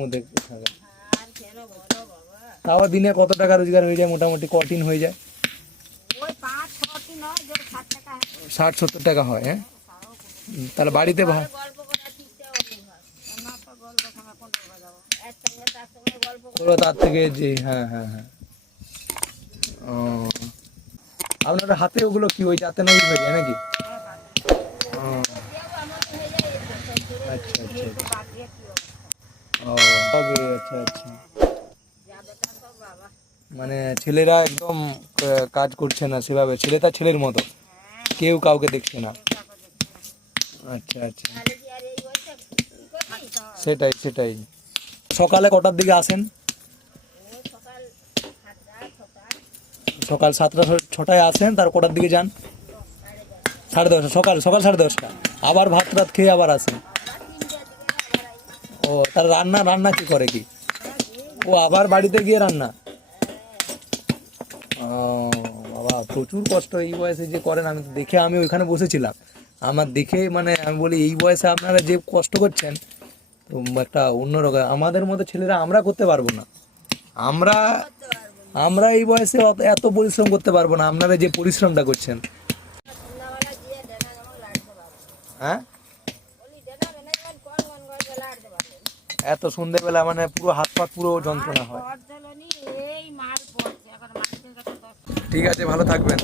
মধ্যে থাকে। তাও দিনে কত টাকা রোজগার হয়ে যায় মোটামুটি কটিন হয়ে যায়? 60-70 টাকা হয়। হ্যাঁ, তাহলে বাড়িতে তার থেকে যে হ্যাঁ হ্যাঁ হ্যাঁ। ও আপনার হাতে ওগুলো কি ওই যাতে না হয়ে যায় নাকি? ও আচ্ছা আচ্ছা ও আচ্ছা আচ্ছা। মানে ছেলেরা একদম কাজ করছে না সেভাবে, ছেলে তার ছেলের মতো, কেউ কাউকে দেখছে না। আচ্ছা আচ্ছা, সেটাই সেটাই। সকালে কটার দিকে আসেন? সকাল 7টা-6টায় আসেন, তার কটার দিকে যান? 10:30। সকাল সকাল 10:30। আবার ভাত রাত খেয়ে আবার আসেন? ও তার রান্না রান্না কি করে কি? ও আবার বাড়িতে গিয়ে রান্না? ও বাবা, প্রচুর কষ্ট এই বয়সে যে করেন। আমি দেখে, আমি ওইখানে বসেছিলাম, আমার দেখে মানে আমি বলি এই বয়সে আপনারা যে কষ্ট করছেন তো একটা অন্যরকম। আমাদের মতো ছেলেরা আমরা করতে পারবো না। আমরা আমরা এই বয়সে এত পরিশ্রম করতে পারবো না, আপনারা যে পরিশ্রমটা করছেন। হ্যাঁ, এত সন্ধ্যেবেলা মানে পুরো হাত পা পুরো যন্ত্রণা হয়। ঠিক আছে, ভালো থাকবেন।